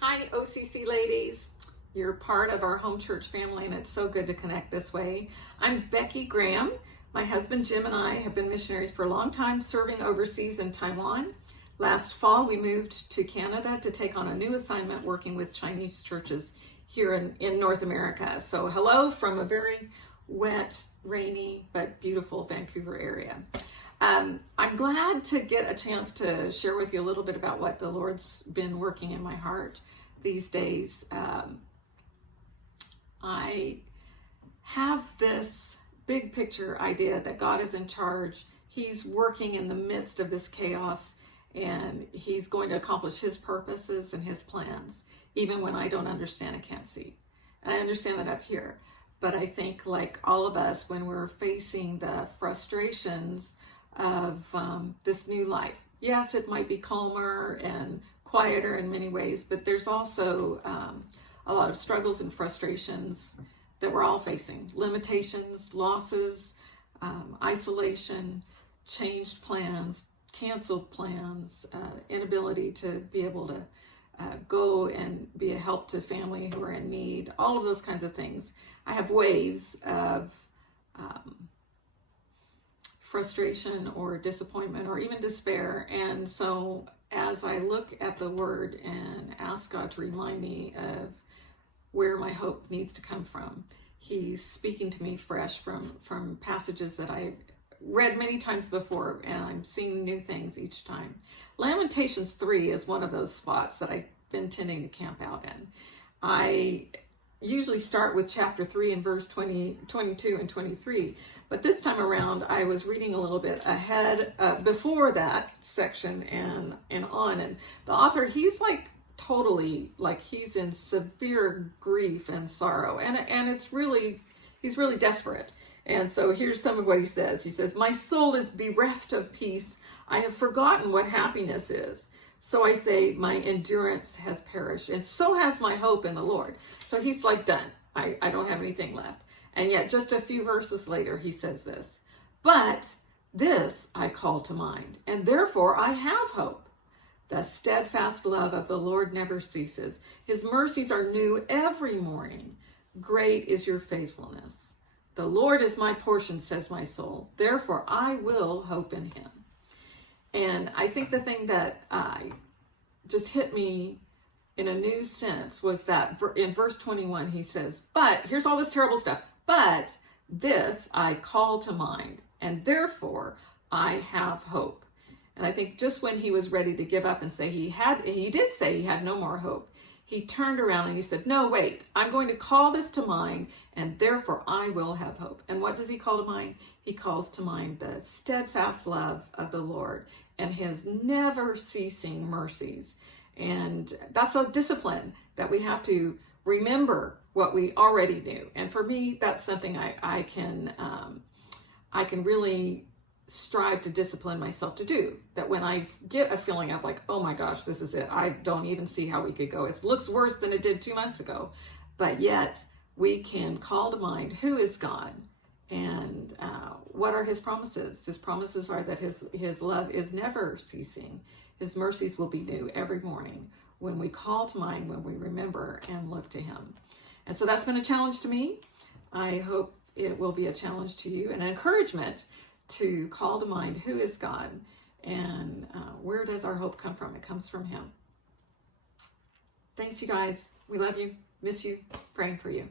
Hi, OCC ladies. You're part of our home church family, and it's so good to connect this way. I'm Becky Graham. My husband Jim and I have been missionaries for a long time, serving overseas in Taiwan. Last fall, we moved to Canada to take on a new assignment working with Chinese churches here in North America. So hello from a very wet, rainy, but beautiful Vancouver area. I'm glad to get a chance to share with you a little bit about what the Lord's been working in my heart these days. I have this big picture idea that God is in charge. He's working in the midst of this chaos, and He's going to accomplish His purposes and His plans, even when I don't understand and can't see. And I understand that up here. But I think, like all of us, when we're facing the frustrations of this new life. Yes, it might be calmer and quieter in many ways, but there's also a lot of struggles and frustrations that we're all facing. Limitations, losses, isolation, changed plans, canceled plans, inability to be able to go and be a help to family who are in need, all of those kinds of things. I have waves of frustration or disappointment or even despair. And so as I look at the Word and ask God to remind me of where my hope needs to come from, He's speaking to me fresh from passages that I've read many times before, and I'm seeing new things each time. Lamentations 3 is one of those spots that I've been tending to camp out in. I usually start with chapter 3 and verse 20, 22 and 23. But this time around, I was reading a little bit ahead, before that section and on. And the author, he's like totally, like he's in severe grief and sorrow. And it's really, he's really desperate. And so here's some of what he says. He says, "My soul is bereft of peace. I have forgotten what happiness is. So I say, my endurance has perished, and so has my hope in the Lord." So he's like done. I don't have anything left. And yet just a few verses later, he says this, "But this I call to mind, and therefore I have hope. The steadfast love of the Lord never ceases. His mercies are new every morning. Great is your faithfulness. The Lord is my portion, says my soul. Therefore I will hope in Him." And I think the thing that just hit me in a new sense was that in verse 21, he says, "But," here's all this terrible stuff, "but this I call to mind, and therefore I have hope." And I think just when he was ready to give up and say he did say he had no more hope, he turned around and he said, "No, wait, I'm going to call this to mind, and therefore I will have hope." And what does he call to mind? He calls to mind the steadfast love of the Lord and His never ceasing mercies. And that's a discipline that we have to remember what we already knew. And for me, that's something I can really strive to discipline myself to do. That when I get a feeling of like, oh my gosh, this is it, I don't even see how we could go. It looks worse than it did 2 months ago. But yet we can call to mind who is God and what are His promises. His promises are that His love is never ceasing. His mercies will be new every morning when we call to mind, when we remember and look to Him. And so that's been a challenge to me. I hope it will be a challenge to you and an encouragement to call to mind who is God and where does our hope come from? It comes from Him. Thanks, you guys. We love you, miss you, praying for you.